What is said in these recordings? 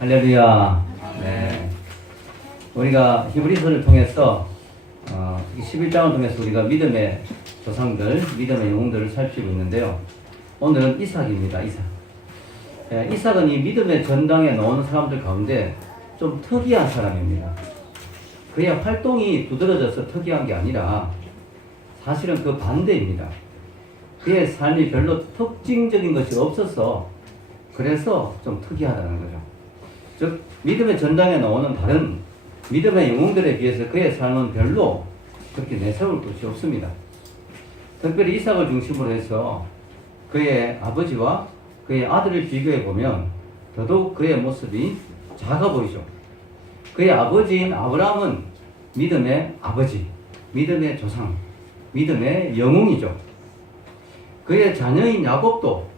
할렐루야. 네. 우리가 히브리서를 통해서 11장을 통해서 우리가 믿음의 조상들, 믿음의 영웅들을 살피고 있는데요. 오늘은 이삭입니다. 이삭. 이삭은 이 믿음의 전당에 나오는 사람들 가운데 좀 특이한 사람입니다. 그의 활동이 두드러져서 특이한 게 아니라 사실은 그 반대입니다. 그의 삶이 별로 특징적인 것이 없어서 그래서 좀 특이하다는 거죠. 즉 믿음의 전당에 나오는 다른 믿음의 영웅들에 비해서 그의 삶은 별로 그렇게 내세울 것이 없습니다. 특별히 이삭을 중심으로 해서 그의 아버지와 그의 아들을 비교해 보면 더더욱 그의 모습이 작아 보이죠. 그의 아버지인 아브라함은 믿음의 아버지, 믿음의 조상, 믿음의 영웅이죠. 그의 자녀인 야곱도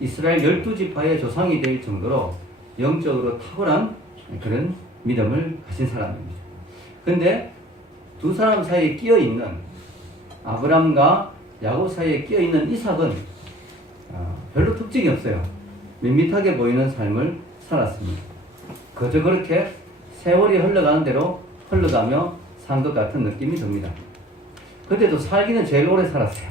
이스라엘 12지파의 조상이 될 정도로 영적으로 탁월한 그런 믿음을 가진 사람입니다. 근데 두 사람 사이에 끼어 있는 아브람과 야곱 사이에 끼어 있는 이삭은 별로 특징이 없어요. 밋밋하게 보이는 삶을 살았습니다. 그저 그렇게 세월이 흘러가는 대로 흘러가며 산 것 같은 느낌이 듭니다. 그때도 살기는 제일 오래 살았어요.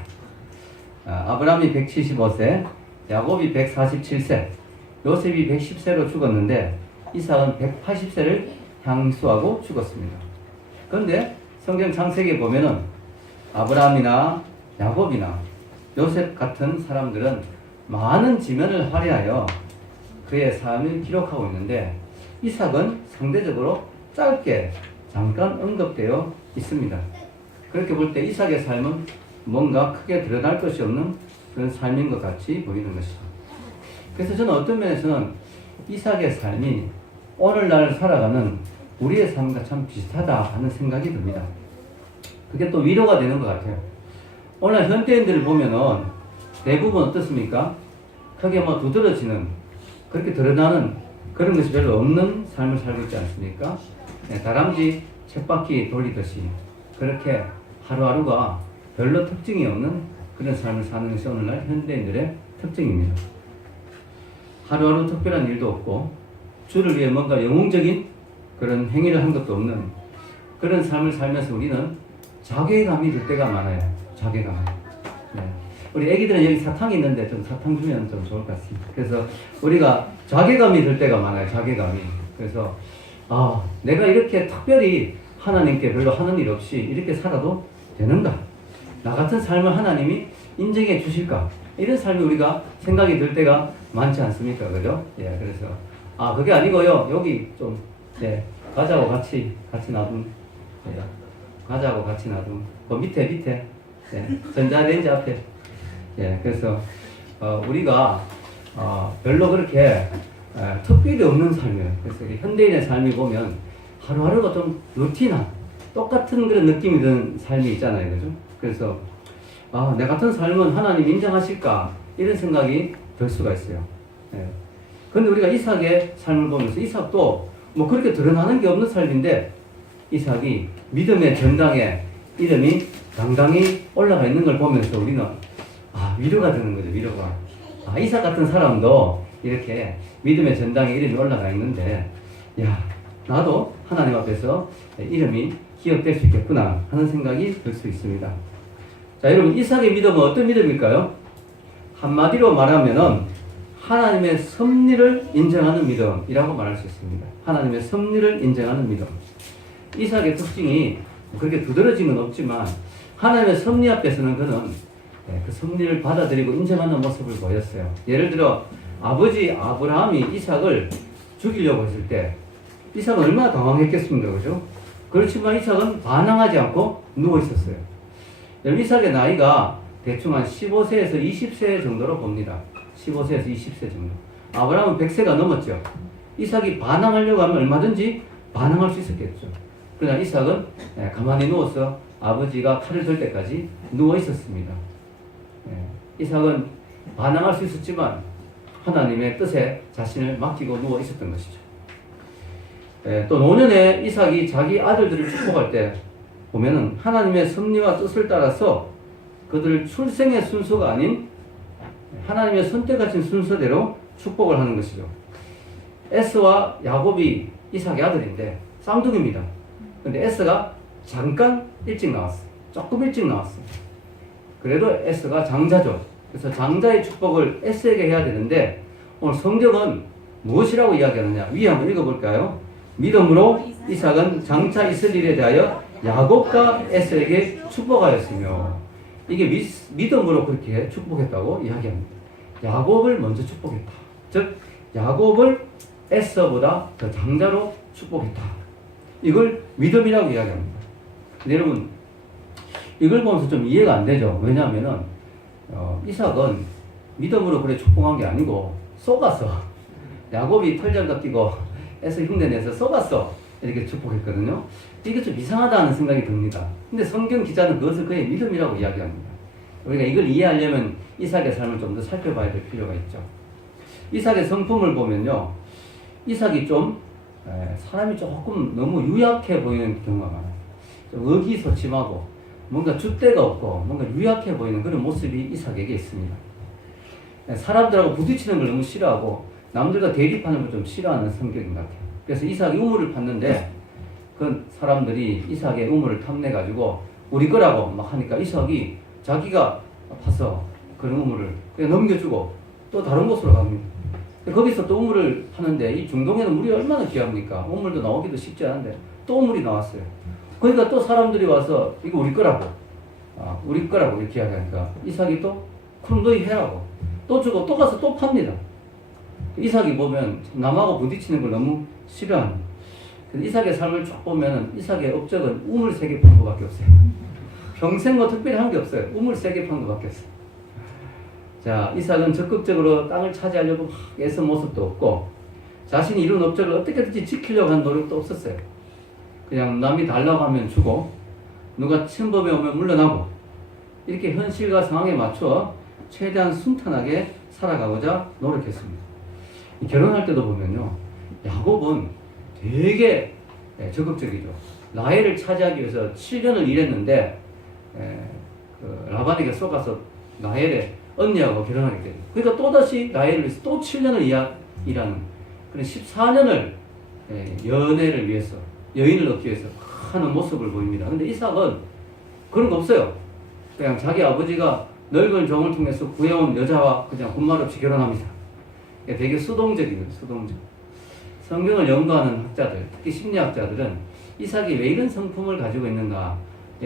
아브람이 175세, 야곱이 147세, 요셉이 110세로 죽었는데 이삭은 180세를 향수하고 죽었습니다. 그런데 성경 창세기에 보면은 아브라함이나 야곱이나 요셉 같은 사람들은 많은 지면을 할애하여 그의 삶을 기록하고 있는데 이삭은 상대적으로 짧게 잠깐 언급되어 있습니다. 그렇게 볼 때 이삭의 삶은 뭔가 크게 드러날 것이 없는 그런 삶인 것 같이 보이는 것이죠. 그래서 저는 어떤 면에서는 이삭의 삶이 오늘날 살아가는 우리의 삶과 참 비슷하다 하는 생각이 듭니다. 그게 또 위로가 되는 것 같아요. 오늘 현대인들을 보면은 대부분 어떻습니까? 크게 두드러지는, 그렇게 드러나는 그런 것이 별로 없는 삶을 살고 있지 않습니까? 네, 다람쥐 쳇바퀴 돌리듯이 그렇게 하루하루가 별로 특징이 없는 그런 삶을 사는 것이 오늘날 현대인들의 특징입니다. 하루하루 특별한 일도 없고 주를 위해 뭔가 영웅적인 그런 행위를 한 것도 없는 그런 삶을 살면서 우리는 자괴감이 들 때가 많아요. 자괴감. 네. 우리 애기들은 여기 사탕이 있는데 좀 사탕 주면 좀 좋을 것 같습니다. 그래서 우리가 자괴감이 들 때가 많아요. 자괴감이. 그래서 내가 이렇게 특별히 하나님께 별로 하는 일 없이 이렇게 살아도 되는가? 나 같은 삶을 하나님이 인정해 주실까? 이런 삶이 우리가 생각이 들 때가 많지 않습니까? 그죠? 예, 그래서 그게 아니고요. 여기 좀 과자하고 같이 놔둔 과자하고 같이 놔둔 그 밑에 전자레인지 앞에 그래서 우리가 별로 그렇게 특별히 없는 삶이에요. 그래서 현대인의 삶이 보면 하루하루가 좀 루틴한 똑같은 그런 느낌이 드는 삶이 있잖아요. 그죠? 그래서 내 같은 삶은 하나님 인정하실까? 이런 생각이 들 수가 있어요. 그런데 우리가 이삭의 삶을 보면서 이삭도 그렇게 드러나는 게 없는 삶인데 이삭이 믿음의 전당에 이름이 당당히 올라가 있는 걸 보면서 우리는 위로가 되는 거죠. 위로가. 이삭 같은 사람도 이렇게 믿음의 전당에 이름이 올라가 있는데 나도 하나님 앞에서 이름이 기억될 수 있겠구나 하는 생각이 들 수 있습니다. 자, 여러분, 이삭의 믿음은 어떤 믿음일까요? 한마디로 말하면은 하나님의 섭리를 인정하는 믿음이라고 말할 수 있습니다. 하나님의 섭리를 인정하는 믿음. 이삭의 특징이 그렇게 두드러진 건 없지만 하나님의 섭리 앞에서는 그는 그 섭리를 받아들이고 인정하는 모습을 보였어요. 예를 들어 아버지 아브라함이 이삭을 죽이려고 했을 때 이삭은 얼마나 당황했겠습니까? 그죠? 그렇지만 이삭은 반항하지 않고 누워 있었어요. 이삭의 나이가 대충 한 15세에서 20세 정도로 봅니다. 15세에서 20세 정도. 아브라함은 100세가 넘었죠. 이삭이 반항하려고 하면 얼마든지 반항할 수 있었겠죠. 그러나 이삭은 가만히 누워서 아버지가 칼을 들 때까지 누워 있었습니다. 이삭은 반항할 수 있었지만 하나님의 뜻에 자신을 맡기고 누워 있었던 것이죠. 또 노년에 이삭이 자기 아들들을 축복할 때 보면은 하나님의 섭리와 뜻을 따라서 그들 출생의 순서가 아닌 하나님의 선택하신 순서대로 축복을 하는 것이죠. 에스와 야곱이 이삭의 아들인데 쌍둥이입니다. 근데 에스가 잠깐 일찍 나왔어요. 조금 일찍 나왔어요. 그래도 에스가 장자죠. 그래서 장자의 축복을 에스에게 해야 되는데 오늘 성경은 무엇이라고 이야기하느냐? 위에 한번 읽어볼까요? 믿음으로 이삭은 장차 있을 일에 대하여 야곱과 에스에게 축복하였으며, 이게 믿음으로 그렇게 축복했다고 이야기합니다. 야곱을 먼저 축복했다. 즉 야곱을 에서보다 더 장자로 축복했다. 이걸 믿음이라고 이야기합니다. 근데 여러분 이걸 보면서 좀 이해가 안 되죠. 왜냐하면은 이삭은 믿음으로 그래 축복한 게 아니고 속았어. 야곱이 털장갑 끼고 에서 흉내내서 속았어. 이렇게 축복했거든요. 이게 좀 이상하다는 생각이 듭니다. 근데 성경 기자는 그것을 그의 믿음이라고 이야기합니다. 우리가 이걸 이해하려면 이삭의 삶을 좀 더 살펴봐야 될 필요가 있죠. 이삭의 성품을 보면요, 이삭이 좀 사람이 조금 너무 유약해 보이는 경우가 많아요. 좀 의기소침하고 뭔가 줏대가 없고 뭔가 유약해 보이는 그런 모습이 이삭에게 있습니다. 사람들하고 부딪히는 걸 너무 싫어하고 남들과 대립하는 걸 좀 싫어하는 성격인 것 같아요. 그래서 이삭이 우물을 팠는데 그 사람들이 이삭의 우물을 탐내가지고 우리 거라고 막 하니까 이삭이 자기가 파서 그런 우물을 그냥 넘겨주고 또 다른 곳으로 갑니다. 거기서 또 우물을 파는데 이 중동에는 물이 얼마나 귀합니까? 우물도 나오기도 쉽지 않은데 또 우물이 나왔어요. 그러니까 또 사람들이 와서 이거 우리 거라고 우리 거라고 이렇게 이야기하니까 이삭이 또 그럼 너희 해라고 또 주고 또 가서 또 팝니다. 이삭이 보면 남하고 부딪히는 걸 너무 싫어하는. 이삭의 삶을 쭉 보면 이삭의 업적은 우물 3개 판 것밖에 없어요. 평생 뭐 특별히 한 게 없어요. 우물 3개 판 것밖에 없어요. 자, 이삭은 적극적으로 땅을 차지하려고 막 애쓴 모습도 없고 자신이 이룬 업적을 어떻게든지 지키려고 한 노력도 없었어요. 그냥 남이 달라고 하면 주고 누가 침범해 오면 물러나고 이렇게 현실과 상황에 맞춰 최대한 순탄하게 살아가고자 노력했습니다. 결혼할 때도 보면요, 야곱은 되게 적극적이죠. 라헬을 차지하기 위해서 7년을 일했는데 라반에게 속아서 라헬의 언니하고 결혼하게 됩니다. 그러니까 또다시 라헬을 위해서 또 7년을 일하는 그런 14년을 연애를 위해서 여인을 얻기 위해서 하는 모습을 보입니다. 근데 이삭은 그런 거 없어요. 그냥 자기 아버지가 넓은 정을 통해서 구해온 여자와 그냥 군말 없이 결혼합니다. 되게 수동적이에요. 수동적. 성경을 연구하는 학자들, 특히 심리학자들은 이삭이 왜 이런 성품을 가지고 있는가에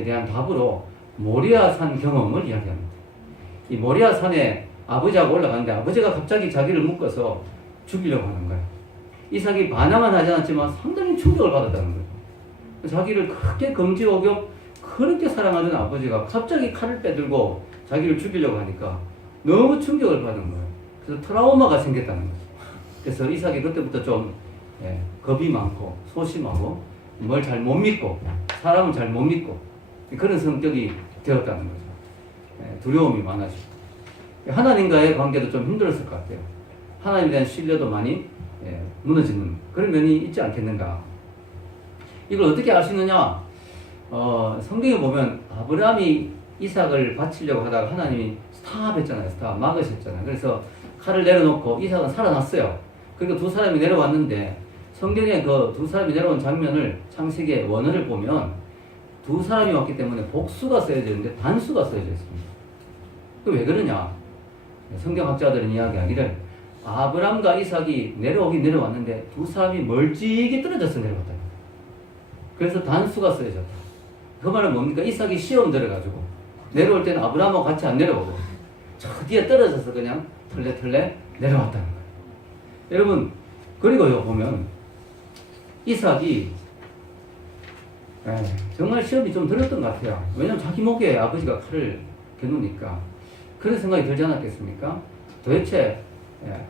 대한 답으로 모리아산 경험을 이야기합니다. 이 모리아산에 아버지하고 올라가는데 아버지가 갑자기 자기를 묶어서 죽이려고 하는 거예요. 이삭이 반항은 하지 않았지만 상당히 충격을 받았다는 거예요. 자기를 크게 금지옥욕 그렇게 사랑하던 아버지가 갑자기 칼을 빼들고 자기를 죽이려고 하니까 너무 충격을 받은 거예요. 그래서 트라우마가 생겼다는 거죠. 그래서 이삭이 그때부터 좀 겁이 많고 소심하고 뭘 잘 못 믿고 사람을 잘 못 믿고 그런 성격이 되었다는 거죠. 두려움이 많아지고 하나님과의 관계도 좀 힘들었을 것 같아요. 하나님에 대한 신뢰도 많이 무너지는 그런 면이 있지 않겠는가. 이걸 어떻게 알 수 있느냐? 성경에 보면 아브라함이 이삭을 바치려고 하다가 하나님이 스탑했잖아요. 스탑 막으셨잖아요. 그래서 칼을 내려놓고 이삭은 살아났어요. 그리고 두 사람이 내려왔는데 성경에 그 두 사람이 내려온 장면을 창세기의 원어를 보면 두 사람이 왔기 때문에 복수가 쓰여져 있는데 단수가 쓰여져 있습니다. 그 왜 그러냐? 성경학자들은 이야기하기를 아브람과 이삭이 내려오긴 내려왔는데 두 사람이 멀찍이 떨어져서 내려왔다. 그래서 단수가 쓰여졌다. 그 말은 뭡니까? 이삭이 시험 들어가지고 내려올 때는 아브람하고 같이 안 내려오고 저 뒤에 떨어져서 그냥 털레털레 내려왔다는 거예요. 여러분 그리고요 보면 이삭이 정말 시험이 좀 들었던 것 같아요. 왜냐면 자기 목에 아버지가 칼을 겨누니까 그런 생각이 들지 않았겠습니까? 도대체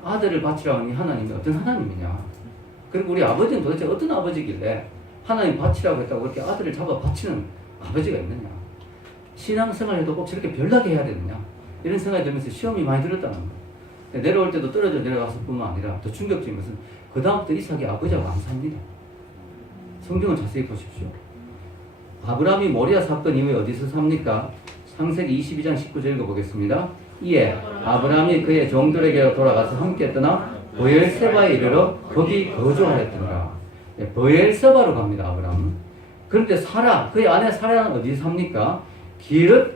아들을 바치라고 하는 하나님이 어떤 하나님이냐? 그리고 우리 아버지는 도대체 어떤 아버지길래 하나님 바치라고 했다고 그렇게 아들을 잡아 바치는 아버지가 있느냐? 신앙생활에도 꼭 저렇게 별나게 해야 되느냐? 이런 생각이 들면서 시험이 많이 들었다는 거예요. 내려올 때도 떨어져 내려갔을 뿐만 아니라 더 충격적인 것은 그 다음부터 이삭이 아버지하고 안 삽니다. 성경을 자세히 보십시오. 아브라함이 모리아 사건 이후에 어디서 삽니까? 창세기 22장 19절 읽어보겠습니다. 이에 아브라함이 그의 종들에게 돌아가서 함께 떠나 보엘세바에 이르러 거기 거주하였더라. 보엘세바로 갑니다, 아브라함은. 그런데 사라, 그의 아내 사라는 어디 삽니까? 기랏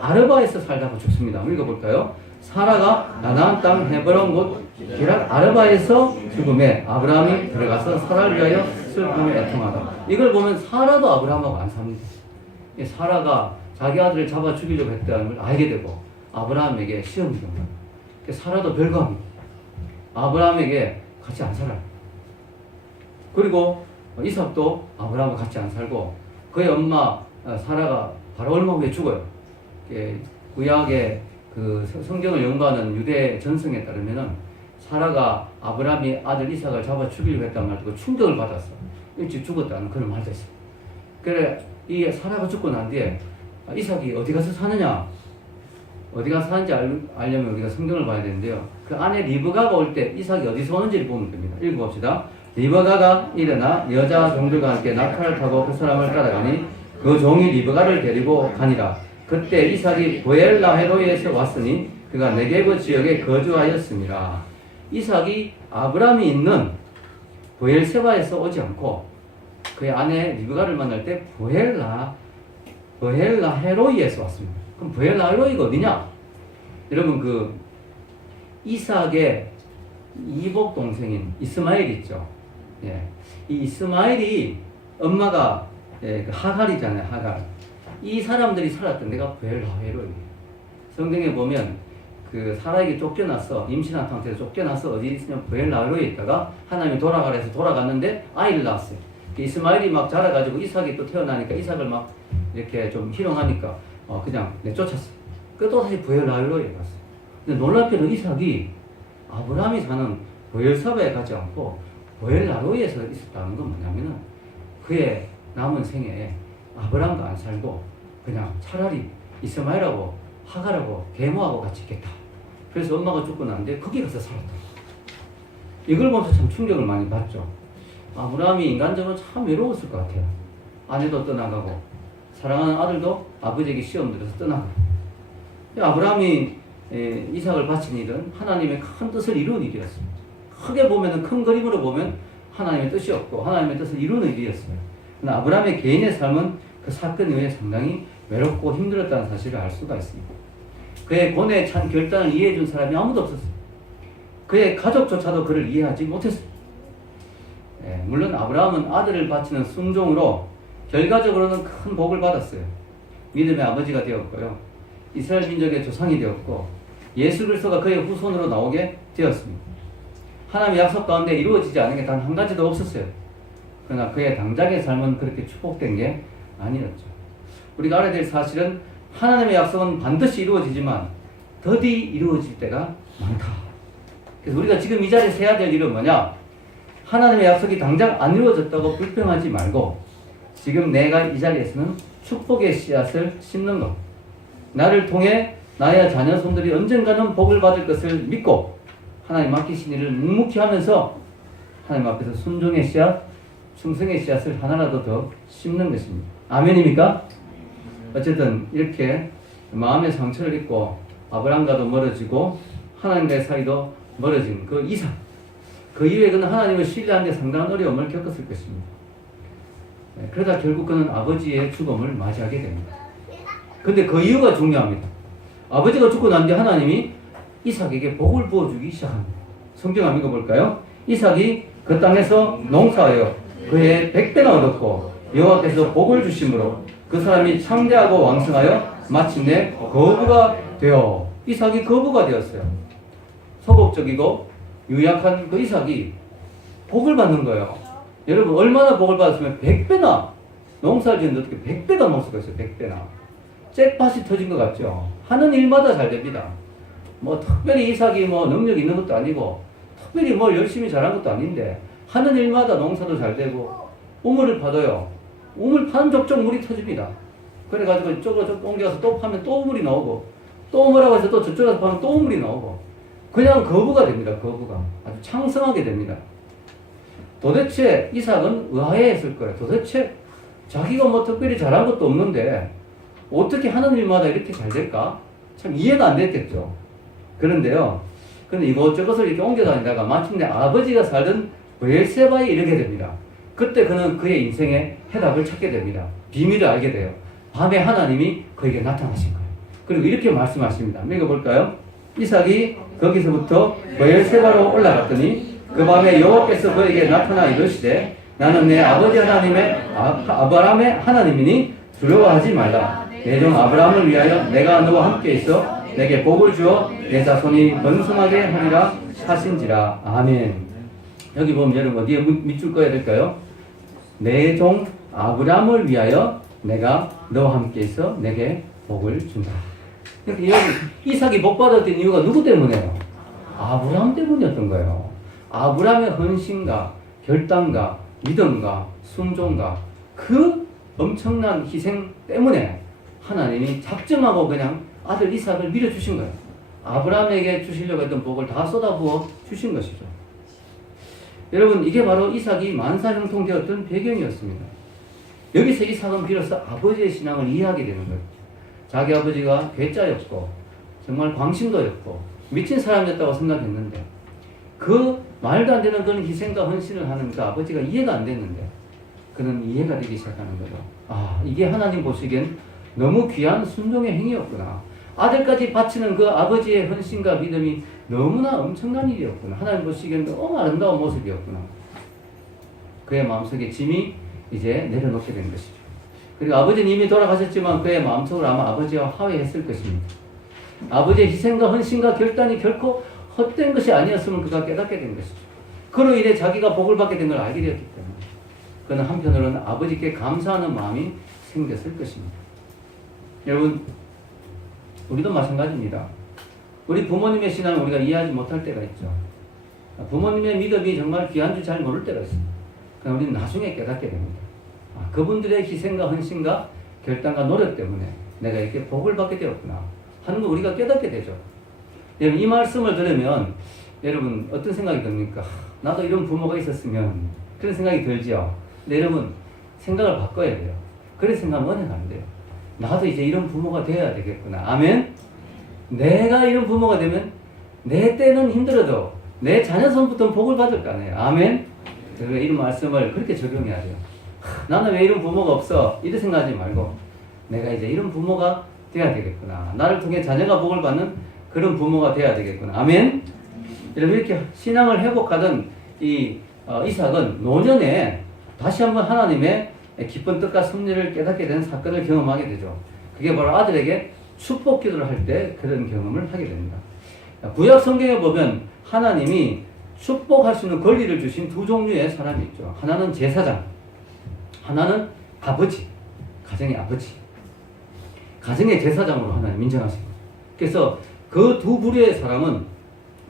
아르바에서 살다가 죽습니다. 한번 읽어볼까요? 사라가 가나안 땅 헤브론 곳 기랏 아르바에서 죽음에 아브라함이 들어가서 사라를 위하여 슬픔에 애통하다. 이걸 보면 사라도 아브라함하고 안 삽니다. 사라가 자기 아들을 잡아 죽이려고 했다는 걸 알게 되고 아브라함에게 시험이 된 거예요. 사라도 별거합니다. 아브라함에게 같이 안 살아요. 그리고 이삭도 아브라함과 같이 안 살고 그의 엄마 사라가 바로 얼마 후에 죽어요. 구약의 그 성경을 연구하는 유대 전승에 따르면은 사라가 아브라함이 아들 이삭을 잡아 죽이려고 했다는 말 듣고 충격을 받았어. 일찍 죽었다는 그런 말도 있어요. 그래 이 사라가 죽고 난 뒤에 이삭이 어디 가서 사느냐? 어디 가서 사는지 알려면 우리가 성경을 봐야 되는데요. 그 안에 리브가가 올 때 이삭이 어디서 오는지를 보면 됩니다. 읽어봅시다. 리브가가 일어나 여자 종들과 함께 낙타를 타고 그 사람을 따라가니 그 종이 리브가를 데리고 가니라. 그때 이삭이 보엘라헤로이에서 왔으니 그가 네게브 지역에 거주하였습니다. 이삭이 아브라함이 있는 보엘세바에서 오지 않고 그의 아내 리브가를 만날 때 보엘라헤로이에서 왔습니다. 그럼 보엘라헤로이가 어디냐? 여러분 그 이삭의 이복 동생인 이스마엘 있죠. 예. 이 이스마엘이 엄마가 그 하갈이잖아요. 하갈. 이 사람들이 살았던 데가 보엘라헤로이에요. 성경에 보면 그 사라에게 쫓겨나서 임신한 상태에서 쫓겨나서 어디 있으냐면 보엘라헤로이에 있다가 하나님이 돌아가라 해서 돌아갔는데 아이를 낳았어요. 이스마엘이 막 자라가지고 이삭이 또 태어나니까 이삭을 막 이렇게 좀 희롱하니까 그냥 내쫓았어요. 그 또 다시 보엘라헤로이에 갔어요. 근데 놀랍게도 이삭이 아브라함이 사는 보엘사바에 가지 않고 보엘라헤로이에서 있었다는 건 뭐냐면은 그의 남은 생에 아브라함과 안 살고 그냥 차라리 이스마엘하고 하갈하고 계모하고 같이 있겠다. 그래서 엄마가 죽고 난데 거기 가서 살았다. 이걸 보면서 참 충격을 많이 받죠. 아브라함이 인간적으로 참 외로웠을 것 같아요. 아내도 떠나가고 사랑하는 아들도 아버지에게 시험 들어서 떠나가고. 아브라함이 이삭을 바친 일은 하나님의 큰 뜻을 이루는 일이었습니다. 크게 보면 큰 그림으로 보면 하나님의 뜻이었고 하나님의 뜻을 이루는 일이었어요. 그러나 아브라함의 개인의 삶은 그 사건 이후에 상당히 외롭고 힘들었다는 사실을 알 수가 있습니다. 그의 고뇌에 찬 결단을 이해해 준 사람이 아무도 없었어요. 그의 가족조차도 그를 이해하지 못했어요. 물론 아브라함은 아들을 바치는 순종으로 결과적으로는 큰 복을 받았어요. 믿음의 아버지가 되었고요. 이스라엘 민족의 조상이 되었고 예수 그리스도가 그의 후손으로 나오게 되었습니다. 하나님의 약속 가운데 이루어지지 않은 게 단 한 가지도 없었어요. 그러나 그의 당장의 삶은 그렇게 축복된 게 아니었죠. 우리가 알아야 될 사실은 하나님의 약속은 반드시 이루어지지만 더디 이루어질 때가 많다. 그래서 우리가 지금 이 자리에서 해야 될 일은 뭐냐? 하나님의 약속이 당장 안 이루어졌다고 불평하지 말고 지금 내가 이 자리에서는 축복의 씨앗을 심는 것. 나를 통해 나의 자녀 손들이 언젠가는 복을 받을 것을 믿고 하나님 맡기신 일을 묵묵히 하면서 하나님 앞에서 순종의 씨앗, 충성의 씨앗을 하나라도 더 심는 것입니다. 아멘입니까? 어쨌든 이렇게 마음의 상처를 입고 아브라함과도 멀어지고 하나님과의 사이도 멀어진 그 이삭, 그 이후에 그는 하나님을 신뢰하는 데 상당한 어려움을 겪었을 것입니다. 그러다 결국 그는 아버지의 죽음을 맞이하게 됩니다. 근데 그 이유가 중요합니다. 아버지가 죽고 난 뒤에 하나님이 이삭에게 복을 부어주기 시작합니다. 성경 한번 읽어볼까요? 이삭이 그 땅에서 농사하여 그의 100배나 얻었고 여호와께서 복을 주심으로 그 사람이 창대하고 왕성하여 마침내 거부가 되어 이삭이 거부가 되었어요. 소극적이고 유약한 그 이삭이 복을 받는 거예요. 여러분 얼마나 복을 받았으면 100배나 농사를 짓는데 어떻게 100배가 넘을 수가 있어요. 100배나 잭팟이 터진 것 같죠. 하는 일마다 잘 됩니다. 뭐 특별히 이삭이 뭐 능력이 있는 것도 아니고 특별히 뭘 열심히 잘한 것도 아닌데 하는 일마다 농사도 잘 되고 우물을 파도요. 우물 파는 족족 물이 터집니다. 그래가지고 이쪽으로 옮겨가서 또 파면 또 우물이 나오고 또 우물하고 해서 또 저쪽에서 파면 또 우물이 나오고 그냥 거부가 됩니다. 거부가 아주 창성하게 됩니다. 도대체 이삭은 의아해했을 거예요. 도대체 자기가 뭐 특별히 잘한 것도 없는데 어떻게 하는 일마다 이렇게 잘 될까? 참 이해가 안 됐겠죠. 그런데요, 근데 이것저것을 이렇게 옮겨 다니다가 마침내 아버지가 살던 브엘세바에 이르게 됩니다. 그때 그는 그의 인생의 해답을 찾게 됩니다. 비밀을 알게 돼요. 밤에 하나님이 그에게 나타나신 거예요. 그리고 이렇게 말씀하십니다. 읽어볼까요? 이삭이 거기서부터 브엘세바로 올라갔더니 그 밤에 여호와께서 그에게 나타나 이르시되 나는 내 아버지 하나님의 아브라함의 하나님이니 두려워하지 말라. 내 종 아브라함을 위하여 내가 너와 함께 있어 내게 복을 주어 내 자손이 번성하게 하리라 하신지라. 아멘. 여기 보면 여러분 어디에 밑줄 꺼야 될까요? 내 종 아브라함을 위하여 내가 너와 함께 있어 내게 복을 준다. 여러분 이삭이 복 받았던 이유가 누구 때문에요? 아브라함 때문이었던 거예요. 아브라함의 헌신과 결단과 믿음과 순종과 그 엄청난 희생 때문에 하나님이 작정하고 그냥 아들 이삭을 밀어주신 거예요. 아브라함에게 주시려고 했던 복을 다 쏟아부어 주신 것이죠. 여러분 이게 바로 이삭이 만사형통되었던 배경이었습니다. 여기서 이삭은 비로소 아버지의 신앙을 이해하게 되는 거예요. 자기 아버지가 괴짜였고 정말 광신도였고 미친 사람이었다고 생각했는데 그 말도 안 되는 그런 희생과 헌신을 하는 그 아버지가 이해가 안 됐는데 그는 이해가 되기 시작하는 거죠. 아, 이게 하나님 보시기엔 너무 귀한 순종의 행위였구나. 아들까지 바치는 그 아버지의 헌신과 믿음이 너무나 엄청난 일이었구나. 하나님 보시기엔 너무 아름다운 모습이었구나. 그의 마음속에 짐이 이제 내려놓게 된 것이죠. 그리고 아버지는 이미 돌아가셨지만 그의 마음속으로 아마 아버지와 화해했을 것입니다. 아버지의 희생과 헌신과 결단이 결코 헛된 것이 아니었음을 그가 깨닫게 된 것이죠. 그로 인해 자기가 복을 받게 된 걸 알게 되었기 때문에 그는 한편으로는 아버지께 감사하는 마음이 생겼을 것입니다. 여러분 우리도 마찬가지입니다. 우리 부모님의 신앙을 우리가 이해하지 못할 때가 있죠. 부모님의 믿음이 정말 귀한 줄 잘 모를 때가 있습니다. 그럼 우리는 나중에 깨닫게 됩니다. 그분들의 희생과 헌신과 결단과 노력 때문에 내가 이렇게 복을 받게 되었구나 하는 걸 우리가 깨닫게 되죠. 여러분 이 말씀을 들으면 여러분 어떤 생각이 듭니까? 나도 이런 부모가 있었으면 그런 생각이 들죠. 근데 여러분 생각을 바꿔야 돼요. 그런 생각은 은혜가 안 돼요. 나도 이제 이런 부모가 되어야 되겠구나. 아멘. 내가 이런 부모가 되면 내 때는 힘들어도 내 자녀 손부터 복을 받을 거 아니에요. 아멘. 그래서 이런 말씀을 그렇게 적용해야 돼요. 나는 왜 이런 부모가 없어? 이렇게 생각하지 말고 내가 이제 이런 부모가 되어야 되겠구나. 나를 통해 자녀가 복을 받는 그런 부모가 되어야 되겠구나. 아멘. 여러분 이렇게 신앙을 회복하던 이삭은 노년에 다시 한번 하나님의 기쁜 뜻과 섭리를 깨닫게 된 사건을 경험하게 되죠. 그게 바로 아들에게 축복 기도를 할 때 그런 경험을 하게 됩니다. 구약 성경에 보면 하나님이 축복할 수 있는 권리를 주신 두 종류의 사람이 있죠. 하나는 제사장, 하나는 아버지, 가정의 아버지. 가정의 제사장으로 하나님 인정하십니다. 그래서 그 두 부류의 사람은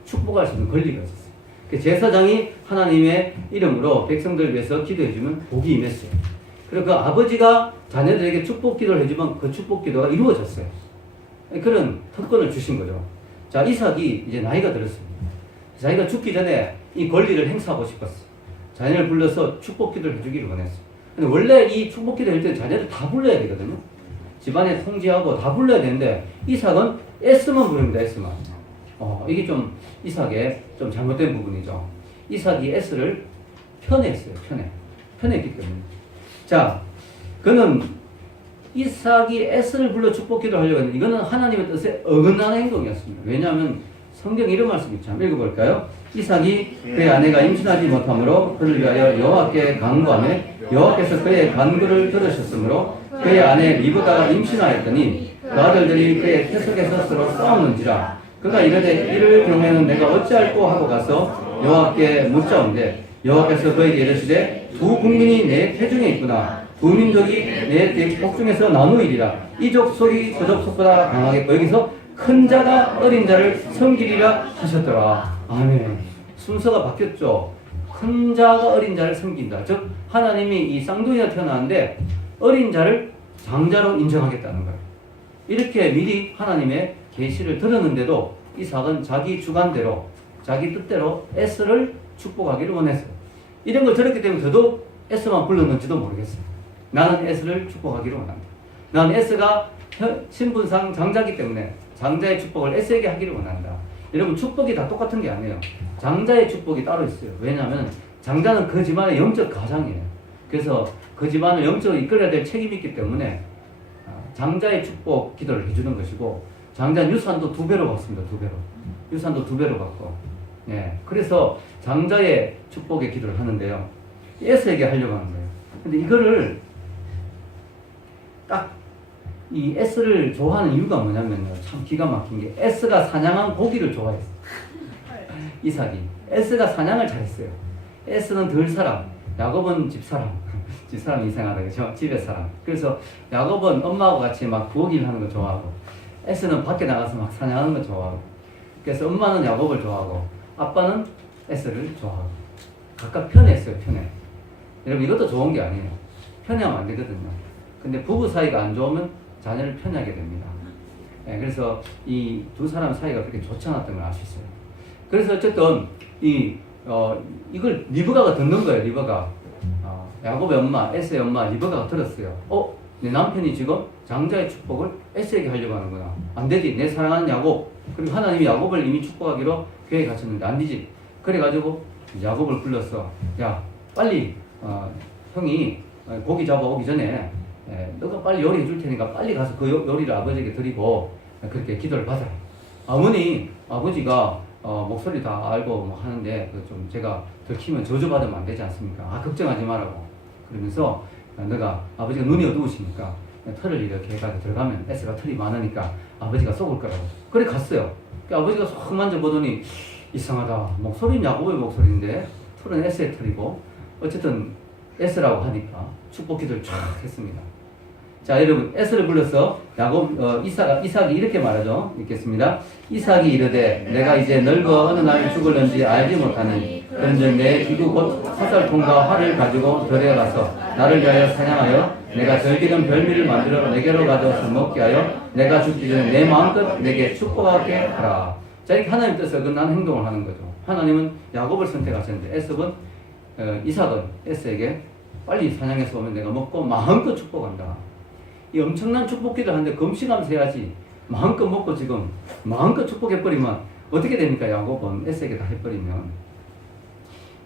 축복할 수 있는 권리가 있었어요. 그 제사장이 하나님의 이름으로 백성들을 위해서 기도해주면 복이 임했어요. 그리고 그 아버지가 자녀들에게 축복 기도를 해주면 그 축복 기도가 이루어졌어요. 그런 특권을 주신 거죠. 자, 이삭이 이제 나이가 들었습니다. 자기가 죽기 전에 이 권리를 행사하고 싶었어요. 자녀를 불러서 축복 기도를 해주기를 원했어요. 근데 원래 이 축복 기도 할 때는 자녀를 다 불러야 되거든요. 집안에 통지하고 다 불러야 되는데 이삭은 S만 부릅니다. S만. 이게 좀 이삭의 좀 잘못된 부분이죠. 이삭이 S를 편애했어요. 편애했기 때문에. 자, 그는 이삭이 S를 불러 축복 기도를 하려고 했는데 이거는 하나님의 뜻에 어긋나는 행동이었습니다. 왜냐하면 성경 이런 말씀이 있죠. 한번 읽어볼까요? 이삭이 그의 아내가 임신하지 못하므로 그를 위하여 여호와께 간구하매 여호와께서 그의 간구를 들으셨으므로 그의 아내 리브가가 임신하였더니 그 아들들이 그의 태석에서 서로 싸우는지라 그가 이르되 이를 경우에는 내가 어찌할꼬 하고 가서 여호와께 묻자온데 여호와께서 그에게 이르시되 두 국민이 내 태중에 있구나 두 민족이 내 복중에서 나누이리라 이 족속이 저 족속보다 강하겠고 여기서 큰 자가 어린 자를 섬기리라 하셨더라. 아멘. 순서가 바뀌었죠. 큰 자가 어린 자를 섬긴다. 즉 하나님이 이 쌍둥이가 태어났는데 어린 자를 장자로 인정하겠다는 거예요. 이렇게 미리 하나님의 계시를 들었는데도 이삭은 자기 주관대로 자기 뜻대로 S를 축복하기를 원했어요. 이런 걸 들었기 때문에 저도 S만 불렀는지도 모르겠어요. 나는 S를 축복하기를 원합니다. 나는 S가 신분상 장자이기 때문에 장자의 축복을 S에게 하기를 원한다. 여러분 축복이 다 똑같은 게 아니에요. 장자의 축복이 따로 있어요. 왜냐하면 장자는 그 집안의 영적 가장이에요. 그래서 그 집안을 영적으로 이끌어야 될 책임이 있기 때문에 장자의 축복 기도를 해주는 것이고, 장자는 유산도 2배로 받습니다. 2배로. 유산도 2배로 받고. 예. 그래서 장자의 축복의 기도를 하는데요. 에서에게 하려고 하는 거예요. 근데 이거를 딱 이 에스를 좋아하는 이유가 뭐냐면요. 참 기가 막힌 게, 에스가 사냥한 고기를 좋아했어요. 이삭이. 에스가 사냥을 잘했어요. 에스는 들 사람, 야곱은 집 사람. 집 사람 이상하다, 그죠? 집에 사람. 그래서 야곱은 엄마하고 같이 막 부엌일 하는 거 좋아하고, 에스는 밖에 나가서 막 사냥하는 거 좋아하고. 그래서 엄마는 야곱을 좋아하고, 아빠는 에스를 좋아하고. 각각 편했어요, 편해. 여러분, 이것도 좋은 게 아니에요. 편하면 안 되거든요. 근데 부부 사이가 안 좋으면 자녀를 편하게 됩니다. 예, 그래서 이 두 사람 사이가 그렇게 좋지 않았던 걸 알 수 있어요. 그래서 어쨌든 이걸 리브가가 듣는 거예요. 리브가 야곱의 엄마, 에스의 엄마 리브가가 들었어요. 내 남편이 지금 장자의 축복을 에스에게 하려고 하는구나. 안 되지. 내 사랑하는 야곱, 그리고 하나님이 야곱을 이미 축복하기로 계획하셨는데 안 되지. 그래가지고 야곱을 불렀어. 야, 빨리 형이 고기 잡아오기 전에 너가 빨리 요리해 줄 테니까 빨리 가서 그 요리를 아버지에게 드리고 그렇게 기도를 받아라. 아버지가 목소리 다 알고 뭐 하는데 좀 제가 들키면 저주받으면 안 되지 않습니까? 걱정하지 말라고. 그러면서 너가 아버지가 눈이 어두우시니까 털을 이렇게 해가지고 들어가면 에스가 털이 많으니까 아버지가 쏘을 거라고. 그래 갔어요. 아버지가 쏙 만져보더니 이상하다. 목소리는 야곱의 목소리인데 털은 에스의 털이고, 어쨌든 에스라고 하니까 축복 기도를 쫙 했습니다. 자, 여러분, 에스를 불러서 이삭이 이렇게 말하죠. 읽겠습니다. 이삭이 이르되 내가 이제 늙어 어느 날 죽을는지 알지 못하니 그런즉 내 기구 곧 화살통과 활을 가지고 들에 가서 나를 위하여 사냥하여 내가 즐기는 별미를 만들어 내게로 가져와서 먹게 하여 내가 죽기 전에 내 마음껏 내게 축복하게 하라. 자, 이렇게 하나님 뜻에 어긋난 행동을 하는 거죠. 하나님은 야곱을 선택하셨는데 이삭은 에스에게 빨리 사냥해서 오면 내가 먹고 마음껏 축복한다. 이 엄청난 축복기를 하는데 금식하면서 해야지. 마음껏 먹고 지금 마음껏 축복해버리면 어떻게 됩니까? 야곱은 에스에게 다 해버리면.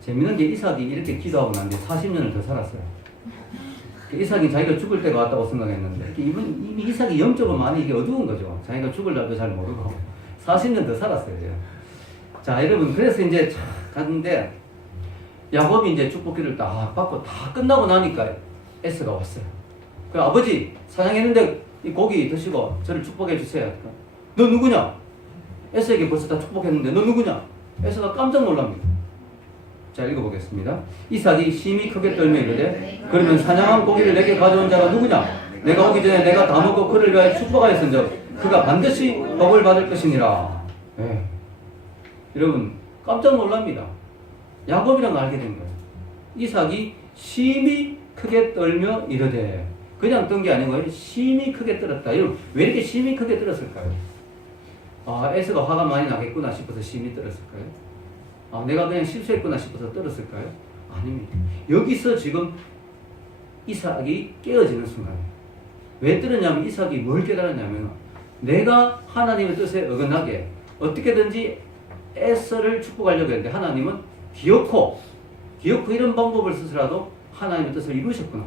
재밌는 게 이삭이 이렇게 기도하고 난 뒤에 40년을 더 살았어요. 이삭이 자기가 죽을 때가 왔다고 생각했는데 이미 이삭이 영적으로 많이 이게 어두운 거죠. 자기가 죽을 날도 잘 모르고 40년 더 살았어요. 자, 여러분, 그래서 이제 갔는데 야곱이 이제 축복기를 딱 받고 다 끝나고 나니까 에스가 왔어요. 그 아버지 사냥했는데 이 고기 드시고 저를 축복해 주세요. 너 누구냐? 에스에게 벌써 다 축복했는데 너 누구냐? 에스가 깜짝 놀랍니다. 자, 읽어보겠습니다. 이삭이 심히 크게 떨며 이르되 그러면 사냥한 고기를 내게 가져온 자가 누구냐? 내가 오기 전에 내가 다 먹고 그를 위하여 축복하였은즉 그가 반드시 복을 받을 것이니라. 네. 여러분, 깜짝 놀랍니다. 야곱이란 걸 알게 된 거예요. 이삭이 심히 크게 떨며 이르되, 그냥 떤 게 아니고 심히 크게 떨었다. 여러분, 왜 이렇게 심히 크게 떨었을까요? 에스가 화가 많이 나겠구나 싶어서 심히 떨었을까요? 내가 그냥 실수했구나 싶어서 떨었을까요? 아닙니다. 여기서 지금 이삭이 깨어지는 순간이에요. 왜 떨었냐면 이삭이 뭘 깨달았냐면 내가 하나님의 뜻에 어긋나게 어떻게든지 에스를 축복하려고 했는데 하나님은 기어코 이런 방법을 써서라도 하나님의 뜻을 이루셨구나.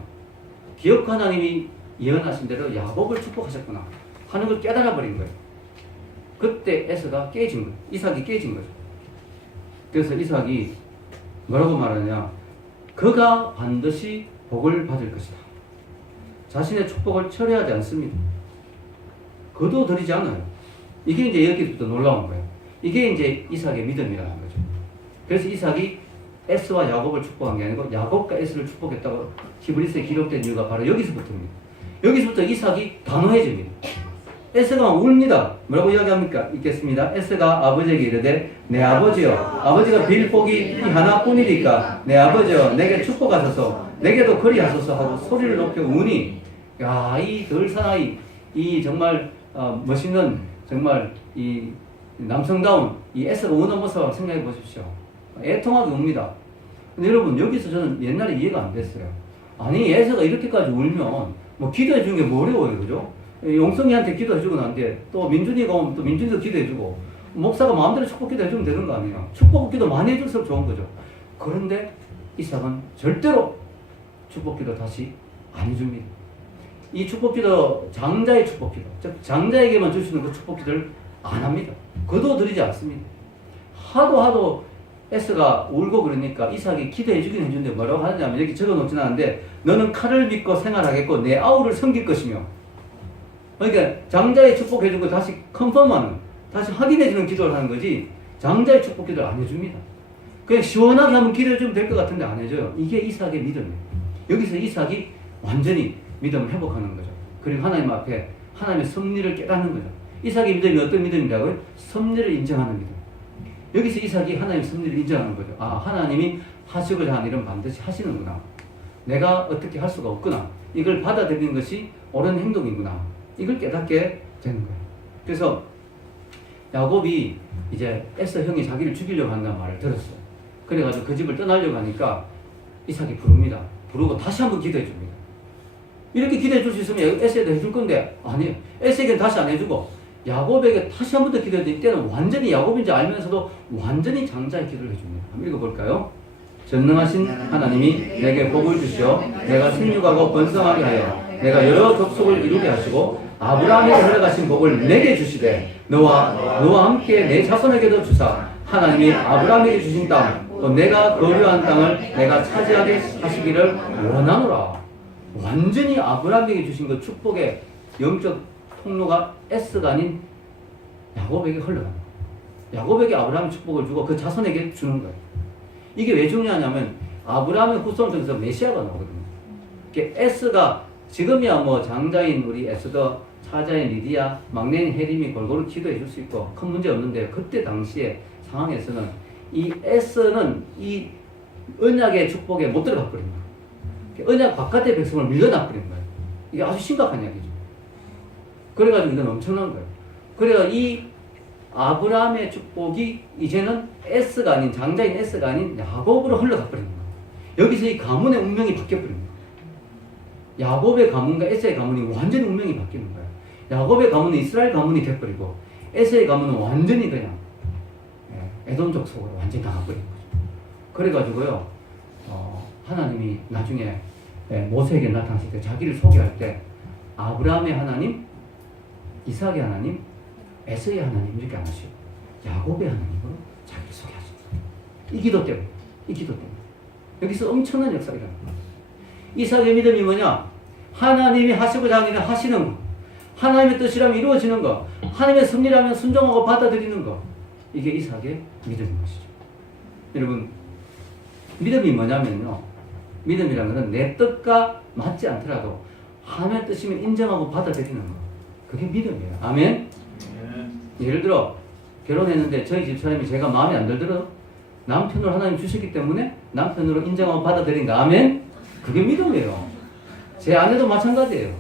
기어코 하나님이 예언하신 대로 야곱을 축복하셨구나 하는 걸 깨달아 버린 거예요. 그때 에스가 깨진 거예요. 이삭이 깨진 거죠. 그래서 이삭이 뭐라고 말하냐? 그가 반드시 복을 받을 것이다. 자신의 축복을 철회하지 않습니다. 거둬들이지 않아요. 이게 이제 여기부터 놀라운 거예요. 이게 이제 이삭의 믿음이라는 거죠. 그래서 이삭이 에스와 야곱을 축복한 게 아니고 야곱과 에스를 축복했다고 히브리서에 기록된 이유가 바로 여기서부터입니다. 여기서부터 이삭이 단호해집니다. 에스가 웁니다. 뭐라고 이야기합니까? 읽겠습니다. 에스가 아버지에게 이르되 내 아버지여, 아버지가 빌 복이 이 하나뿐이니까 내 아버지여 내게 축복하소서, 내게도 그리하소서 하고 소리를 높여 우니, 야, 이 덜 사나이, 이 정말 멋있는, 정말 이 남성다운 이 에스가 우는 모습을 생각해 보십시오. 애통하게 웁니다. 근데 여러분, 여기서 저는 옛날에 이해가 안 됐어요. 아니, 에스가 이렇게까지 울면 뭐 기도해 주는 게 뭐 어려워요, 그죠? 용성이한테 기도해 주고 난 뒤에 또 민준이가 오면 또 민준이도 기도해 주고, 목사가 마음대로 축복기도 해주면 되는 거 아니에요. 축복기도 많이 해줄수록 좋은 거죠. 그런데 이삭은 절대로 축복기도 다시 안 해줍니다. 이 축복기도 장자의 축복기도, 즉 장자에게만 주시는 그 축복기를 안 합니다. 거둬들이지 않습니다. 하도 에스가 울고 그러니까 이삭이 기도해 주긴 해주는데 뭐라고 하느냐면, 여기 적어 놓진 않은데, 너는 칼을 믿고 생활하겠고 내 아우를 섬길 것이며, 그러니까 장자의 축복해 준 거 다시 컨펌하는, 다시 확인해 주는 기도를 하는 거지, 장자의 축복 기도를 안 해줍니다. 그냥 시원하게 한번 기도해 주면 될 것 같은데 안 해줘요. 이게 이삭의 믿음이에요. 여기서 이삭이 완전히 믿음을 회복하는 거죠. 그리고 하나님 앞에 하나님의 섭리를 깨닫는 거죠. 이삭의 믿음이 어떤 믿음이라고요? 섭리를 인정하는 믿음. 여기서 이삭이 하나님의 섭리를 인정하는 거죠. 아, 하나님이 하시고자 하는 일은 반드시 하시는구나. 내가 어떻게 할 수가 없구나. 이걸 받아들이는 것이 옳은 행동이구나. 이걸 깨닫게 되는 거예요. 그래서 야곱이 이제 에서 형이 자기를 죽이려고 한다는 말을 들었어요. 그래가지고 그 집을 떠나려고 하니까 이삭이 부릅니다. 부르고 다시 한번 기도해 줍니다. 이렇게 기도해 줄 수 있으면 에서에도 해줄 건데, 아니에요. 에서에게는 다시 안 해주고 야곱에게 다시 한 번 더 기도해 줄 때는 완전히 야곱인지 알면서도 완전히 장자의 기도를 해줍니다. 한번 읽어볼까요? 전능하신 하나님이 내게 복을 주시어 내가 생육하고 번성하게 하여 내가 여러 족속을 이루게 하시고 아브라함에게 허락하신 복을 내게 주시되 너와 함께 내 자손에게도 주사 하나님이 아브라함에게 주신 땅 또 내가 거류한 땅을 내가 차지하게 하시기를 원하노라. 완전히 아브라함에게 주신 그 축복의 영적 통로가 에스가 아닌 야곱에게 흘러가는 거예요. 야곱에게 아브라함의 축복을 주고 그 자손에게 주는 거예요. 이게 왜 중요하냐면 아브라함의 후손을 통해서 메시아가 나오거든요. 에스가 지금이야 뭐 장자인 우리 에스더, 차자인 리디아, 막내인 헤림이 골고루 기도해 줄 수 있고 큰 문제 없는데, 그때 당시에 상황에서는 이 에스는 이 언약의 축복에 못 들어가 버린 거예요. 언약 바깥의 백성을 밀려나 버린 거예요. 이게 아주 심각한 이야기죠. 그래가지고 이건 엄청난 거예요. 그래서 이 아브라함의 축복이 이제는 에스가 아닌, 장자인 에스가 아닌 야곱으로 흘러가 버린 거예요. 여기서 이 가문의 운명이 바뀌어 버린 거예요. 야곱의 가문과 에서의 가문이 완전히 운명이 바뀌는 거예요. 야곱의 가문은 이스라엘 가문이 돼버리고 에서의 가문은 완전히 그냥 에돔족 속으로 완전히 나가버린 거죠. 그래가지고요, 하나님이 나중에 모세에게 나타나실 때 자기를 소개할 때 아브라함의 하나님, 이삭의 하나님, 에서의 하나님 이렇게 안 하시고 야곱의 하나님으로 자기를 소개하십니다. 이 기도 때문에, 이 기도 때문에. 여기서 엄청난 역사가 일어납니다. 이삭의 믿음이 뭐냐? 하나님이 하시고자 하는 일을 하시는 것, 하나님의 뜻이라면 이루어지는 것, 하나님의 섭리라면 순종하고 받아들이는 것, 이게 이삭의 믿음인 것이죠. 여러분, 믿음이 뭐냐면요, 믿음이라는 것은 내 뜻과 맞지 않더라도 하나님의 뜻이면 인정하고 받아들이는 것, 그게 믿음이에요. 아멘? 예를 들어 결혼했는데 저희 집사람이 제가 마음에 안 들더라도 남편으로 하나님 주셨기 때문에 남편으로 인정하고 받아들인다. 아멘? 그게 믿음이에요. 제 아내도 마찬가지예요.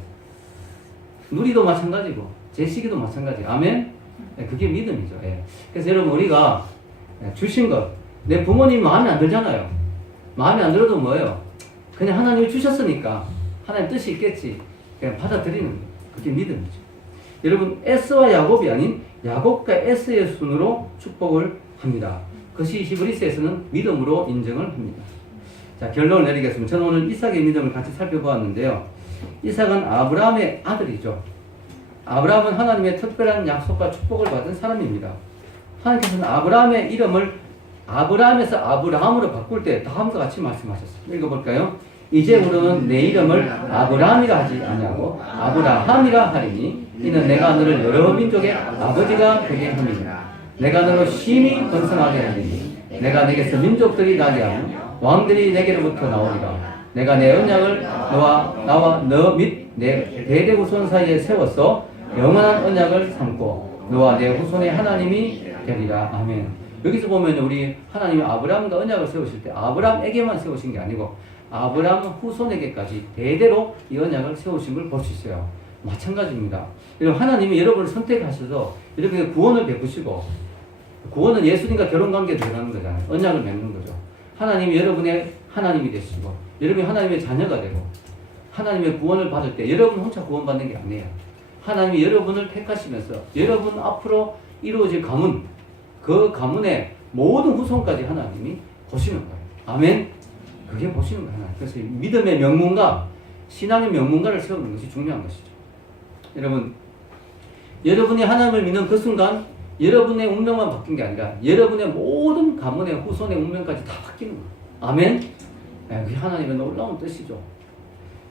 누리도 마찬가지고 제 시기도 마찬가지예요. 아멘? 그게 믿음이죠. 예. 그래서 여러분, 우리가 주신 것, 내 부모님 마음에 안 들잖아요. 마음에 안 들어도 뭐예요? 그냥 하나님이 주셨으니까 하나님 뜻이 있겠지. 그냥 받아들이는 거. 그게 믿음이죠. 여러분, 에스와 야곱이 아닌 야곱과 에스의 순으로 축복을 합니다. 그것이 히브리서에서는 믿음으로 인정을 합니다. 자, 결론을 내리겠습니다. 저는 오늘 이삭의 믿음을 같이 살펴보았는데요. 이삭은 아브라함의 아들이죠. 아브라함은 하나님의 특별한 약속과 축복을 받은 사람입니다. 하나님께서는 아브라함의 이름을 아브라함에서 아브라함으로 바꿀 때 다음과 같이 말씀하셨습니다. 읽어볼까요? 이제부로는 내 이름을 아브라함이라 하지 아니하고 아브라함이라 하리니 이는 내가 너를 여러 민족의 아버지가 되게 함이니라. 내가 너로 심히 번성하게 하리니 내가 내게서 민족들이 나게 하며 왕들이 내게로부터 나오리라. 내가 내 언약을 나와 너 및 내 대대 후손 사이에 세웠어 영원한 언약을 삼고 너와 내 후손의 하나님이 되리라. 아멘. 여기서 보면 우리 하나님이 아브라함과 언약을 세우실 때 아브라함에게만 세우신 게 아니고 아브라함 후손에게까지 대대로 이 언약을 세우신 걸 볼 수 있어요. 마찬가지입니다. 하나님이 여러분을 선택하셔서 여러분에게 구원을 베푸시고, 구원은 예수님과 결혼관계에 들어가는 거잖아요. 언약을 맺는 거죠. 하나님이 여러분의 하나님이 되시고 여러분이 하나님의 자녀가 되고 하나님의 구원을 받을 때 여러분 혼자 구원받는 게 아니에요. 하나님이 여러분을 택하시면서 여러분 앞으로 이루어질 가문, 그 가문의 모든 후손까지 하나님이 보시는 거예요. 아멘. 그게 보시는 거예요. 그래서 믿음의 명문가, 신앙의 명문가를 세우는 것이 중요한 것이죠. 여러분, 여러분이 하나님을 믿는 그 순간 여러분의 운명만 바뀐 게 아니라 여러분의 모든 가문의 후손의 운명까지 다 바뀌는 거예요. 아멘. 네, 그게 하나님의 놀라운 뜻이죠.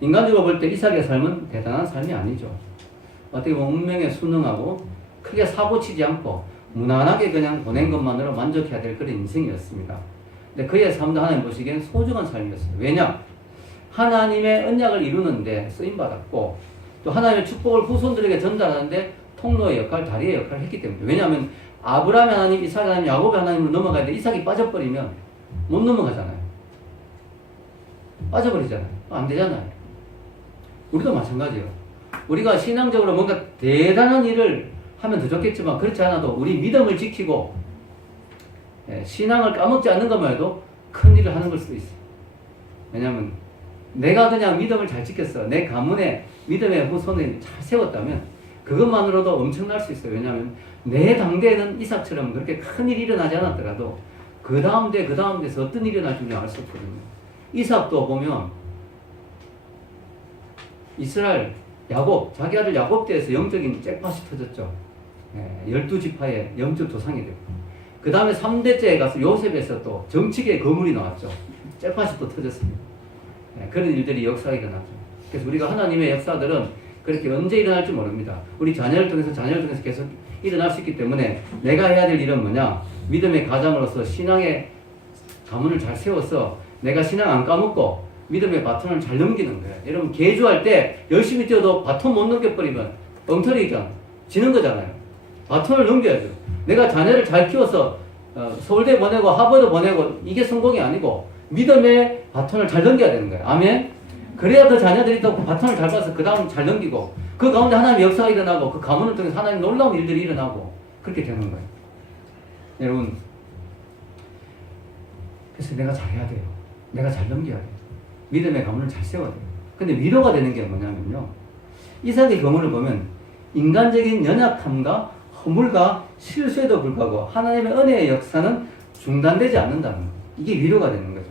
인간적으로 볼 때 이삭의 삶은 대단한 삶이 아니죠. 어떻게 보면 운명에 순응하고 크게 사고치지 않고 무난하게 그냥 보낸 것만으로 만족해야 될 그런 인생이었습니다. 근데 그의 삶도 하나님 보시기엔 소중한 삶이었어요. 왜냐? 하나님의 언약을 이루는데 쓰임받았고 또 하나님의 축복을 후손들에게 전달하는데 통로의 역할, 다리의 역할을 했기 때문에. 왜냐하면 아브라함의 하나님, 이삭의 하나님, 야곱의 하나님으로 넘어가야 돼. 이삭이 빠져버리면 못 넘어가잖아요. 빠져버리잖아요. 안 되잖아요. 우리도 마찬가지예요. 우리가 신앙적으로 뭔가 대단한 일을 하면 더 좋겠지만 그렇지 않아도 우리 믿음을 지키고 신앙을 까먹지 않는 것만 해도 큰 일을 하는 걸 수도 있어요. 왜냐하면 내가 그냥 믿음을 잘 지켰어. 내 가문에 믿음의 후손을 잘 세웠다면 그것만으로도 엄청날 수 있어요. 왜냐하면 내 당대에는 이삭처럼 그렇게 큰 일이 일어나지 않았더라도 그 다음 대에서 어떤 일이 일어날지 우리는 알 수 없거든요. 이삭도 보면 이스라엘, 야곱, 자기 아들 야곱 때에서 영적인 잭팟이 터졌죠. 12지파의 영적 조상이 되고 그 다음에 3대째에 가서 요셉에서 또 정치계의 거물이 나왔죠. 잭팟이 또 터졌습니다. 그런 일들이 역사가 일어나죠. 그래서 우리가 하나님의 역사들은 그렇게 언제 일어날지 모릅니다. 우리 자녀를 통해서 계속 일어날 수 있기 때문에 내가 해야 될 일은 뭐냐? 믿음의 가장으로서 신앙의 가문을 잘 세워서 내가 신앙 안 까먹고 믿음의 바톤을 잘 넘기는 거예요. 여러분 계주할 때 열심히 뛰어도 바톤 못 넘겨버리면 엉터리잖아. 지는 거잖아요. 바톤을 넘겨야죠. 내가 자녀를 잘 키워서 서울대 보내고 하버드 보내고 이게 성공이 아니고 믿음의 바톤을 잘 넘겨야 되는 거예요. 아멘. 그래야 그 자녀들이 또 바톤을 잘 봐서 그 다음 잘 넘기고 그 가운데 하나님의 역사가 일어나고 그 가문을 통해서 하나님 놀라운 일들이 일어나고 그렇게 되는 거예요. 여러분 그래서 내가 잘해야 돼요. 내가 잘 넘겨야 돼요. 믿음의 가문을 잘 세워야 돼요. 근데 위로가 되는 게 뭐냐면요. 이삭의 경우를 보면 인간적인 연약함과 허물과 실수에도 불구하고 하나님의 은혜의 역사는 중단되지 않는다는 거예요. 이게 위로가 되는 거죠.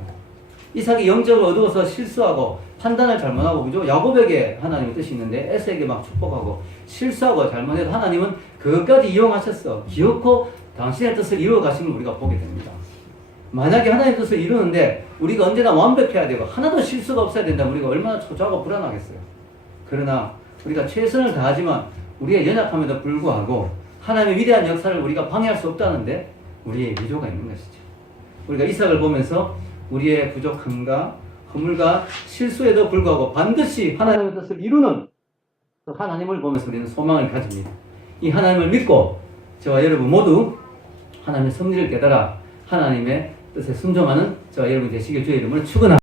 이삭이 영적으로 어두워서 실수하고 판단을 잘못하고 그죠? 야곱에게 하나님의 뜻이 있는데 에서에게 막 축복하고 실수하고 잘못해도 하나님은 그것까지 이용하셨어. 기어코 당신의 뜻을 이루어 가신 걸 우리가 보게 됩니다. 만약에 하나님의 뜻을 이루는데 우리가 언제나 완벽해야 되고 하나도 실수가 없어야 된다면 우리가 얼마나 초조하고 불안하겠어요. 그러나 우리가 최선을 다하지만 우리의 연약함에도 불구하고 하나님의 위대한 역사를 우리가 방해할 수 없다는데 우리의 위로가 있는 것이죠. 우리가 이삭을 보면서 우리의 부족함과 허물과 실수에도 불구하고 반드시 하나님의 뜻을 이루는 하나님을 보면서 우리는 소망을 가집니다. 이 하나님을 믿고 저와 여러분 모두 하나님의 섭리를 깨달아 하나님의 뜻에 순종하는 저와 여러분 되시길 주의 이름으로 축원합니다.